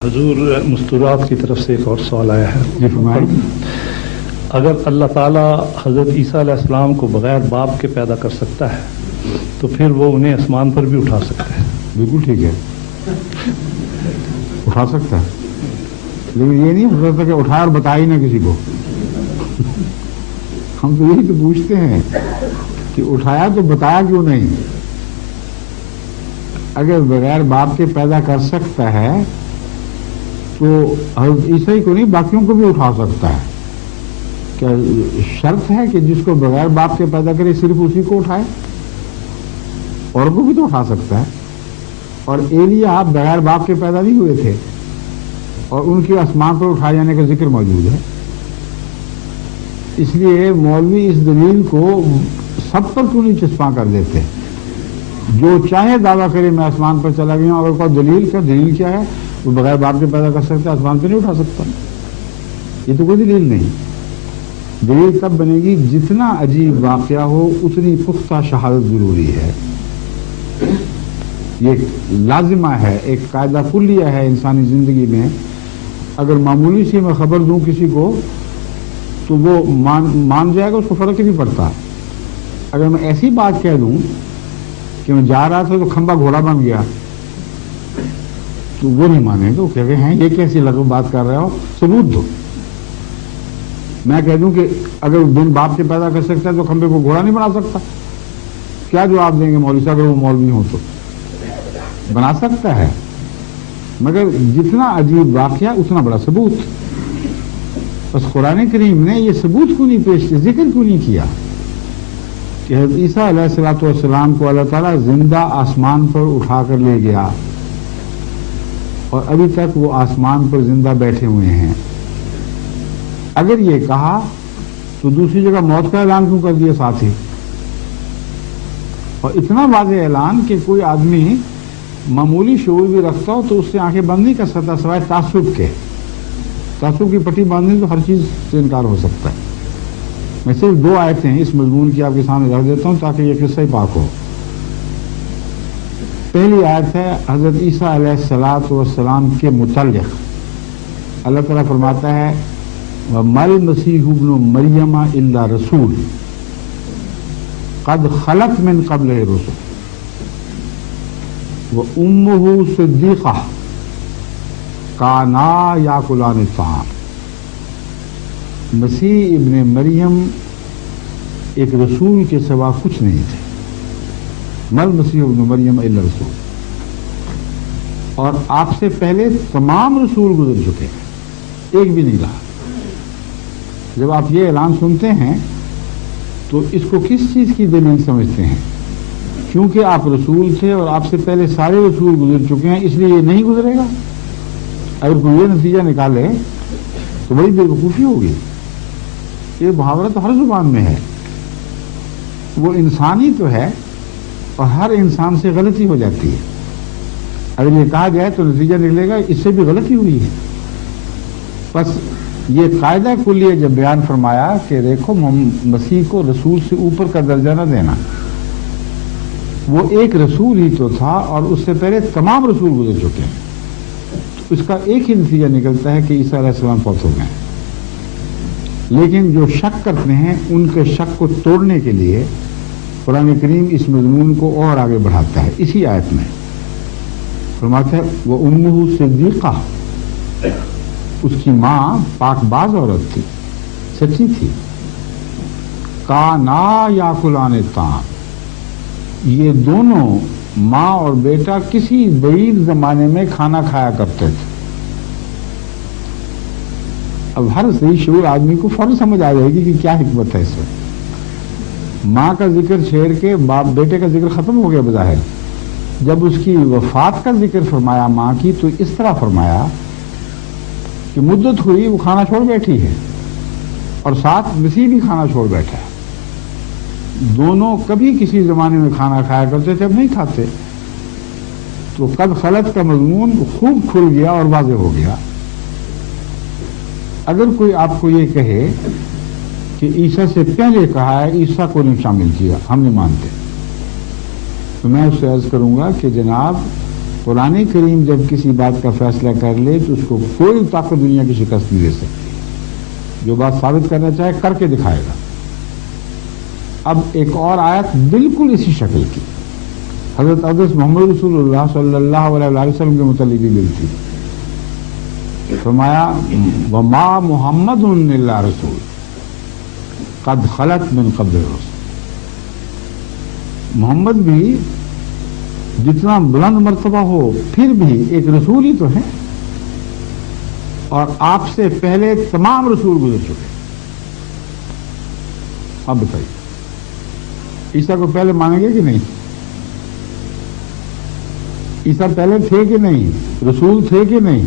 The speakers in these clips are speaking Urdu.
حضور مستورات کی طرف سے ایک اور سوال آیا ہے. جی فرمائیں. اگر اللہ تعالیٰ حضرت عیسیٰ علیہ السلام کو بغیر باپ کے پیدا کر سکتا ہے تو پھر وہ انہیں آسمان پر بھی اٹھا سکتا ہے. بالکل ٹھیک ہے, اٹھا سکتا ہے, لیکن یہ نہیں ہو سکتا کہ اٹھایا اور بتایا ہی نہ کسی کو. ہم تو یہی تو پوچھتے ہیں کہ اٹھایا تو بتایا کیوں نہیں. اگر بغیر باپ کے پیدا کر سکتا ہے تو حضرت عیسیٰ کو نہیں باقیوں کو بھی اٹھا سکتا ہے. کیا شرط ہے کہ جس کو بغیر باپ کے پیدا کرے صرف اسی کو اٹھائے؟ اور کو بھی تو اٹھا سکتا ہے. اور ایلیا بغیر باپ کے پیدا نہیں ہوئے تھے اور ان کے آسمان پر اٹھائے جانے کا ذکر موجود ہے. اس لیے مولوی اس دلیل کو سب پر کیوں نہیں چسپاں کر دیتے؟ جو چاہے دعویٰ کرے میں آسمان پر چلا گیا ہوں, اگر کوئی دلیل کیا ہے وہ بغیر باپ کے پیدا کر سکتا ہے, آسمان پہ نہیں اٹھا سکتا. یہ تو کوئی دلیل نہیں. دلیل تب بنے گی جتنا عجیب واقعہ ہو اتنی پختہ شہادت ضروری ہے. یہ لازمہ ہے, ایک قاعدہ کلیہ ہے انسانی زندگی میں. اگر معمولی سی میں خبر دوں کسی کو تو وہ مان جائے گا, اس کو فرق ہی نہیں پڑتا. اگر میں ایسی بات کہہ دوں کہ میں جا رہا تھا تو کھمبا گھوڑا بن گیا تو وہ نہیں مانے گا, وہ کہتے ہیں یہ کیسی لغو بات کر رہے ہو, ثبوت دو. میں کہہ دوں کہ اگر بن باپ کے پیدا کر سکتا ہے تو کھمبے کو گھوڑا نہیں بنا سکتا, کیا جواب دیں گے مولوی صاحب؟ اگر وہ مولوی ہو تو بنا سکتا ہے, مگر جتنا عجیب واقعہ اتنا بڑا ثبوت. بس قرآن کریم نے یہ ثبوت کیوں نہیں پیش کیا, ذکر کیوں نہیں کیا کہ حضرت عیسیٰ علیہ الصلوۃ والسلام کو اللہ تعالیٰ زندہ آسمان پر اٹھا کر لے گیا اور ابھی تک وہ آسمان پر زندہ بیٹھے ہوئے ہیں. اگر یہ کہا تو دوسری جگہ موت کا اعلان کیوں کر دیا ساتھ ہی؟ اور اتنا واضح اعلان کہ کوئی آدمی معمولی شعور بھی رکھتا ہو تو اس سے آنکھیں بند نہیں کر سکتا سوائے تعصب کے. تعصب کی پٹی باندھنے تو ہر چیز سے انکار ہو سکتا ہے. میں صرف 2 آیتیں اس مضمون کی آپ کے سامنے رکھ دیتا ہوں تاکہ یہ قصہ پاک ہو. پہلی آیت ہے حضرت عیسیٰ علیہ الصلوۃ والسلام کے متعلق. اللہ تعالیٰ فرماتا ہے وَمَا الْمَسِيحُ ابْنُ مَرْيَمَ إِلَّا رَسُولٌ قَدْ خَلَتْ مِنْ قَبْلِهِ الرُّسُلُ وَأُمُّهُ صِدِّيقَةٌ كَانَا يَأْكُلَانِ الطَّعَامَ. مسیح ابن مریم ایک رسول کے سوا کچھ نہیں تھے. مل مسیح ابن مریم الا رسول. اور آپ سے پہلے تمام رسول گزر چکے ہیں, ایک بھی نہیں رہا. جب آپ یہ اعلان سنتے ہیں تو اس کو کس چیز کی دلیل سمجھتے ہیں؟ کیونکہ آپ رسول تھے اور آپ سے پہلے سارے رسول گزر چکے ہیں, اس لیے یہ نہیں گزرے گا. اگر کوئی یہ نتیجہ نکالے تو بڑی بے وقوفی ہوگی. یہ محاورہ تو ہر زبان میں ہے, وہ انسانی تو ہے اور ہر انسان سے غلطی ہو جاتی ہے. اگر یہ کہا جائے تو نتیجہ نکلے گا اس سے بھی غلطی ہوئی ہے. بس یہ قاعدہ کلیہ جب بیان فرمایا کہ دیکھو مسیح کو رسول سے اوپر کا درجہ نہ دینا, وہ ایک رسول ہی تو تھا اور اس سے پہلے تمام رسول گزر چکے ہیں, تو اس کا ایک ہی نتیجہ نکلتا ہے کہ عیسیٰ علیہ السلام فوت ہو گئے. لیکن جو شک کرتے ہیں ان کے شک کو توڑنے کے لیے قرآن کریم اس مضمون کو اور آگے بڑھاتا ہے. اسی آیت میں فرماتا ہے وَأُمُّهُ صِدِّيقَةٌ, اس کی ماں پاک باز عورت تھی, سچی تھی. کانا یاکلان الطعام, یہ دونوں ماں اور بیٹا کسی بعید زمانے میں کھانا کھایا کرتے تھے. اب ہر صحیح شعور آدمی کو فوراً سمجھ آ جائے گی کہ کیا حکمت ہے اس میں. ماں کا ذکر چھیڑ کے باپ بیٹے کا ذکر ختم ہو گیا بظاہر. جب اس کی وفات کا ذکر فرمایا ماں کی تو اس طرح فرمایا کہ مدت ہوئی وہ کھانا چھوڑ بیٹھی ہے اور ساتھ مسیح بھی کھانا چھوڑ بیٹھا ہے. دونوں کبھی کسی زمانے میں کھانا کھایا کرتے تھے, اب نہیں کھاتے. تو قد خلت کا مضمون خوب کھل گیا اور واضح ہو گیا. اگر کوئی آپ کو یہ کہے کہ عیسیٰ سے پہلے کہا ہے, عیسیٰ کو نہیں شامل کیا, ہم نہیں مانتے, تو میں اس سے عرض کروں گا کہ جناب قرآن کریم جب کسی بات کا فیصلہ کر لے تو اس کو کوئی طاقت دنیا کی شکست نہیں دے سکتی. جو بات ثابت کرنا چاہے کر کے دکھائے گا. اب ایک اور آیت بالکل اسی شکل کی حضرت اقدس محمد رسول اللہ صلی اللہ علیہ وسلم کے متعلق بھی ملتی. فرمایا وما محمد الا رسول قد خلت من قبل الرسل. محمد بھی جتنا بلند مرتبہ ہو پھر بھی ایک رسول ہی تو ہے، اور آپ سے پہلے تمام رسول گزر چکے. اب بتائیے عیسیٰ کو پہلے مانیں گے کہ نہیں؟ عیسیٰ پہلے تھے کہ نہیں؟ رسول تھے کہ نہیں؟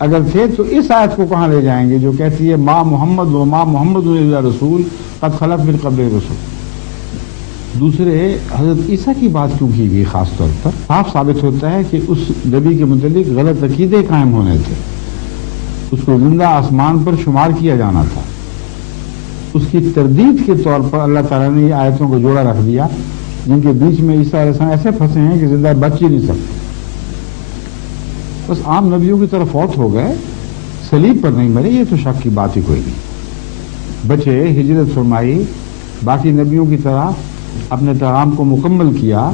اگر تھے تو اس آیت کو کہاں لے جائیں گے جو کہتی ہے ما محمد و ما محمد الا رسول قد خلت من قبل الرسل. دوسرے حضرت عیسیٰ کی بات کیوں کی گئی خاص طور پر؟ صاف ثابت ہوتا ہے کہ اس نبی کے متعلق غلط عقیدے قائم ہونے تھے. اس کو زندہ آسمان پر شمار کیا جانا تھا. اس کی تردید کے طور پر اللہ تعالیٰ نے یہ آیتوں کو جوڑا رکھ دیا جن کے بیچ میں عیسیٰ علیہ السلام ایسے پھنسے ہیں کہ زندہ بچ ہی نہیں سکتے. بس عام نبیوں کی طرف فوت ہو گئے، صلیب پر نہیں مرے، یہ تو شک کی بات ہی کوئی نہیں. بچے، ہجرت فرمائی، باقی نبیوں کی طرح اپنے پیغام کو مکمل کیا.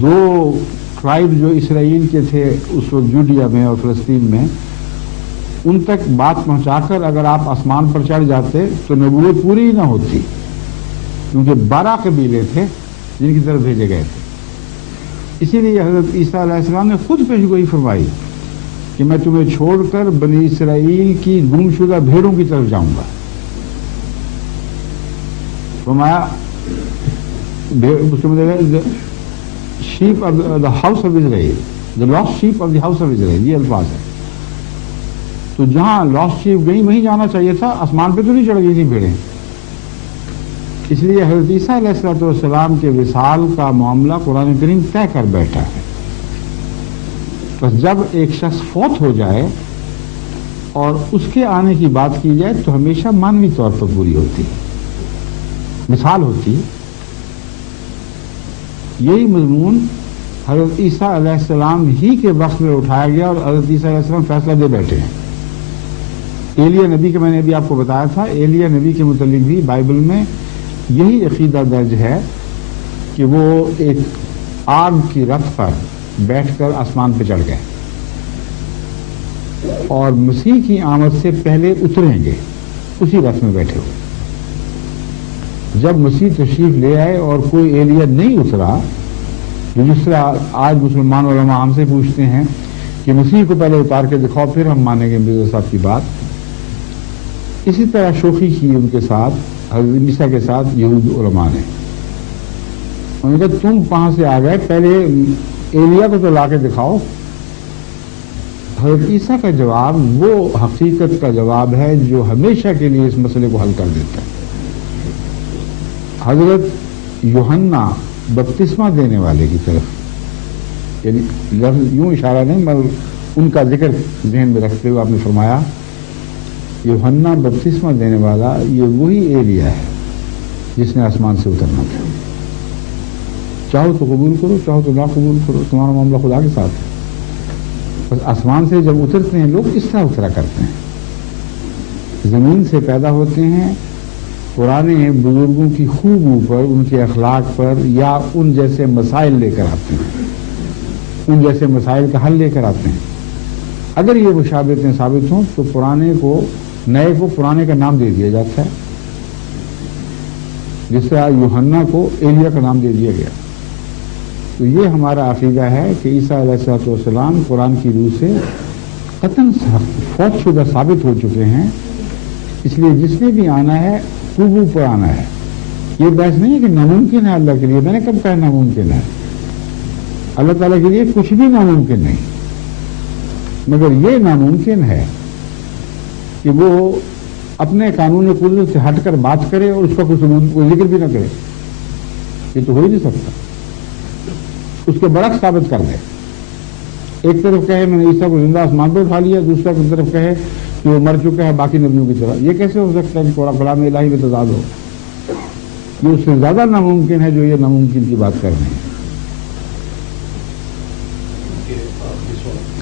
2 ٹرائب جو اسرائیل کے تھے اس وقت جوڈیا میں اور فلسطین میں، ان تک بات پہنچا کر اگر آپ آسمان پر چڑھ جاتے تو نبوت پوری ہی نہ ہوتی، کیونکہ 12 قبیلے تھے جن کی طرف بھیجے گئے تھے. اسی لیے حضرت عیسیٰ علیہ السلام نے خود پیشگوئی فرمائی کہ میں تمہیں چھوڑ کر بنی اسرائیل کی گم شدہ بھیڑوں کی طرف جاؤں گا. فرمایا shape of the house of Israel, the last shape of the house of Israel, یہ الفاظ ہے. تو جہاں لاسٹ شیپ گئی وہیں جانا چاہیے تھا، آسمان پہ تو نہیں چڑھ گئی تھی بھیڑیں. اس لیے حضرت عیسیٰ علیہ السلام کے وصال کا معاملہ قرآن کریم طے کر بیٹھا ہے. بس جب ایک شخص فوت ہو جائے اور اس کے آنے کی بات کی جائے تو ہمیشہ مانوی طور پر پوری ہوتی ہے، مثال ہوتی ہے. یہی مضمون حضرت عیسیٰ علیہ السلام ہی کے وقت میں اٹھایا گیا اور حضرت عیسیٰ علیہ السلام فیصلہ دے بیٹھے ہیں. ایلیا نبی کے میں نے ابھی آپ کو بتایا تھا، ایلیا نبی کے متعلق بھی بائبل میں یہی عقیدہ درج ہے کہ وہ ایک آگ کی رت پر بیٹھ کر آسمان پہ چڑھ گئے اور مسیح کی آمد سے پہلے اتریں گے اسی رت میں بیٹھے ہوئے. جب مسیح تشریف لے آئے اور کوئی ایلیا نہیں اترا، جس طرح آج مسلمان علماء ہم سے پوچھتے ہیں کہ مسیح کو پہلے اتار کے دکھاؤ پھر ہم مانیں گے مرزا صاحب کی بات، اسی طرح شوخی کی ان کے ساتھ حضرت عیسیٰ کے ساتھ یہود علماء نے. انہوں نے کہا تم کہاں سے آ گئے، پہلے ایلیا کو تو لا کے دکھاؤ. حضرت عیسیٰ کا جواب وہ حقیقت کا جواب ہے جو ہمیشہ کے لیے اس مسئلے کو حل کر دیتا ہے. حضرت یوحنا بپتسمہ دینے والے کی طرف، یعنی لفظ یوں اشارہ نہیں مگر ان کا ذکر ذہن میں رکھتے ہوئے آپ نے فرمایا یوحنا بپتسمہ دینے والا یہ وہی ایلیا ہے جس نے آسمان سے اترنا تھا. چاہو تو قبول کرو، چاہو تو نہ قبول کرو، تمہارا معاملہ خدا کے ساتھ ہے. بس آسمان سے جب اترتے ہیں لوگ اس طرح اترا کرتے ہیں، زمین سے پیدا ہوتے ہیں، پرانے بزرگوں کی خوبیوں پر، ان کے اخلاق پر یا ان جیسے مسائل لے کر آتے ہیں، ان جیسے مسائل کا حل لے کر آتے ہیں. اگر یہ مشابہتیں ثابت ہوں تو پرانے کو، نئے کو پرانے کا نام دے دیا جاتا ہے، جس طرح یوحنا کو ایلیا کا نام دے دیا گیا. تو یہ ہمارا عقیدہ ہے کہ عیسیٰ علیہ السلام قرآن کی روح سے قطعاً فوت شدہ ثابت ہو چکے ہیں. اس لیے جس نے بھی آنا ہے خوبو پر آنا ہے. یہ بحث نہیں ہے کہ ناممکن ہے اللہ کے لیے. میں نے کب کہا ناممکن ہے؟ اللہ تعالیٰ کے لیے کچھ بھی ناممکن نہیں، مگر یہ ناممکن ہے کہ وہ اپنے قانون قدرت سے ہٹ کر بات کرے اور اس کا کوئی ذکر بھی نہ کرے. یہ تو ہو ہی نہیں سکتا. اس کے برعکس ثابت کر دے. ایک طرف کہے میں نے عیسیٰ کو زندہ آسمان پہ اٹھا لیا، دوسرا طرف کہے کہ وہ مر چکا ہے باقی نبیوں کی طرح. یہ کیسے ہو سکتا ہے کہ کلام الہی میں تضاد ہو؟ یہ اس سے زیادہ ناممکن ہے جو یہ ناممکن کی بات کر رہے ہیں.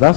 10